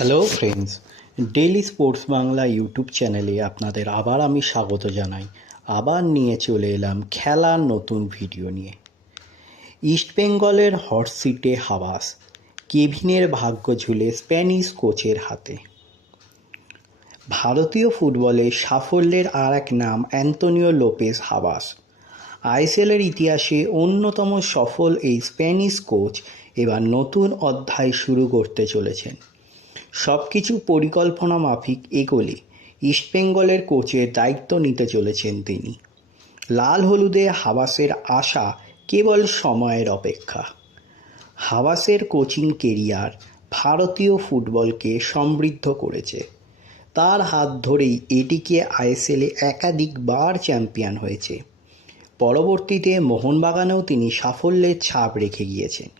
Hello friends, daily sports Bangla YouTube চ্যানেলে আপনাদের আবার আমি স্বাগত জানাই। আবার নিয়ে চলে এলাম খেলার নতুন ভিডিও নিয়ে। ইস্টবেঙ্গলের হট সিটে হাবাস, কেভিনের ভাগ্য ঝুলে স্প্যানিশ কোচের হাতে। ভারতীয় ফুটবলে সাফল্যের আর এক নাম অ্যান্তোনিও লোপেস হাবাস। আইএসএলের ইতিহাসে অন্যতম সফল এই স্প্যানিশ কোচ এবার নতুন অধ্যায় শুরু করতে চলেছেন। সব কিছু পরিকল্পনা মাফিক এগোলে ইস্টবেঙ্গলের কোচের দায়িত্ব নিতে চলেছেন তিনি। লাল হলুদে হাবাসের আশা কেবল সময়ের অপেক্ষা। হাবাসের কোচিং কেরিয়ার ভারতীয় ফুটবলকে সমৃদ্ধ করেছে। তার হাত ধরেই এটিকে আইএসএলে একাধিকবার চ্যাম্পিয়ন হয়েছে। পরবর্তীতে মোহনবাগানেও তিনি সাফল্যের ছাপ রেখে গিয়েছেন।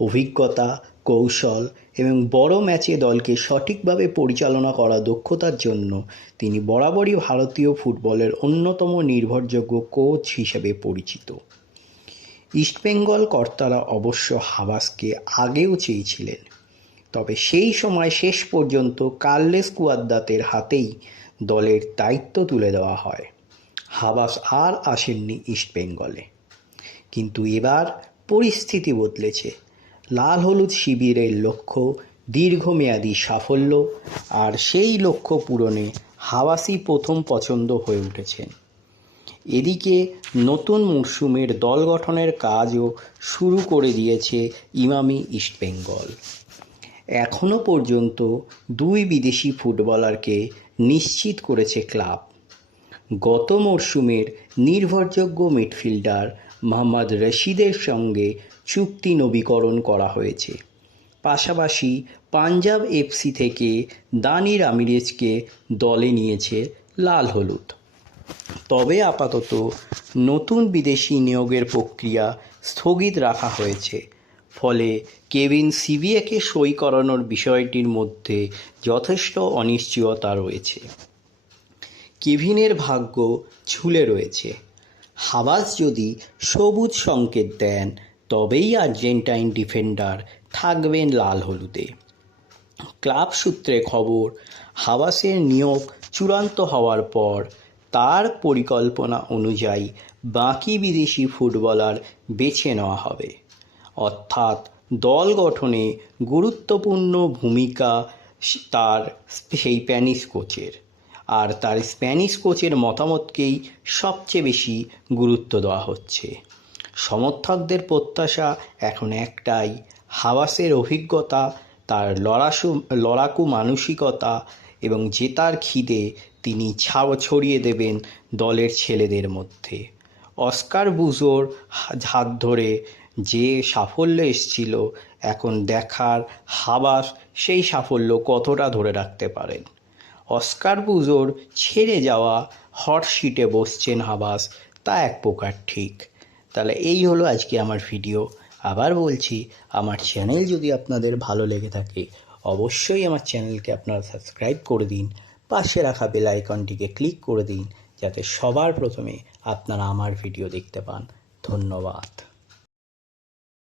অভিজ্ঞতা, কৌশল এবং বড় ম্যাচে দলকে সঠিকভাবে পরিচালনা করা দক্ষতার জন্য তিনি বরাবরই ভারতীয় ফুটবলের অন্যতম নির্ভরযোগ্য কোচ হিসেবে পরিচিত। ইস্টবেঙ্গল কর্তারা অবশ্য হাবাসকে আগেও চেয়েছিলেন, তবে সেই সময় শেষ পর্যন্ত কার্লেস কুয়াদ্রাতের হাতেই দলের দায়িত্ব তুলে দেওয়া হয়। হাবাস আর আসেননি ইস্টবেঙ্গলে, কিন্তু এবার পরিস্থিতি বদলেছে। লাল হলুদ শিবিরের লক্ষ্য দীর্ঘমেয়াদী সাফল্য, আর সেই লক্ষ্য পূরণে হাবাসই প্রথম পছন্দ হয়ে উঠেছেন। এদিকে নতুন মরশুমের দল গঠনের কাজও শুরু করে দিয়েছে ইমামি ইস্টবেঙ্গল। এখনও পর্যন্ত 2 বিদেশি ফুটবলারকে নিশ্চিত করেছে ক্লাব। গত মরশুমের নির্ভরযোগ্য মিডফিল্ডার মোহাম্মদ রশিদের সঙ্গে চুক্তি নবীকরণ করা হয়েছে। পাশাপাশি পাঞ্জাব এফসি থেকে দানি রামিরেজকে দলে নিয়েছে লাল হলুদ। তবে আপাতত নতুন বিদেশি নিয়োগের প্রক্রিয়া স্থগিত রাখা হয়েছে, ফলে কেভিন সিভিয়াকে সই করানোর বিষয়টির মধ্যে যথেষ্ট অনিশ্চয়তা রয়েছে। কেভিনের ভাগ্য ঝুলে রয়েছে। হাবাস যদি সবুজ সংকেত দেন, তবেই আর্জেন্টাইন ডিফেন্ডার থাকবেন লাল হলুদে। ক্লাব সূত্রে খবর, হাবাসের নিয়োগ চূড়ান্ত হওয়ার পর তার পরিকল্পনা অনুযায়ী বাকি বিদেশি ফুটবলার বেছে নেওয়া হবে। অর্থাৎ দল গঠনে গুরুত্বপূর্ণ ভূমিকা তার সেই স্প্যানিশ কোচের, আর তার স্প্যানিশ কোচের মতামতকেই সবচেয়ে বেশি গুরুত্ব দেওয়া হচ্ছে। সমর্থকদের প্রত্যাশা এখন একটাই, হাবাসের অভিজ্ঞতা, তার লড়াকু মানসিকতা এবং জেতার খিদে তিনি ছড়িয়ে দেবেন দলের ছেলেদের মধ্যে। অস্কার বুজোর হাত ধরে যে সাফল্য এসেছিল, এখন দেখার হাবাস সেই সাফল্য কতটা ধরে রাখতে পারেন। অস্কার বুজোর ছেড়ে যাওয়া হট সিটে বসছেন হাবাস, তা এক প্রকার ঠিক। তাহলে এই হলো আজকে আমার ভিডিও। আবার বলছি, আমার চ্যানেল যদি আপনাদের ভালো লেগে থাকে, অবশ্যই আমার চ্যানেলকে আপনারা সাবস্ক্রাইব করে দিন। পাশে রাখা বেল আইকনটিকে ক্লিক করে দিন, যাতে সবার প্রথমে আপনারা আমার ভিডিও দেখতে পান। ধন্যবাদ।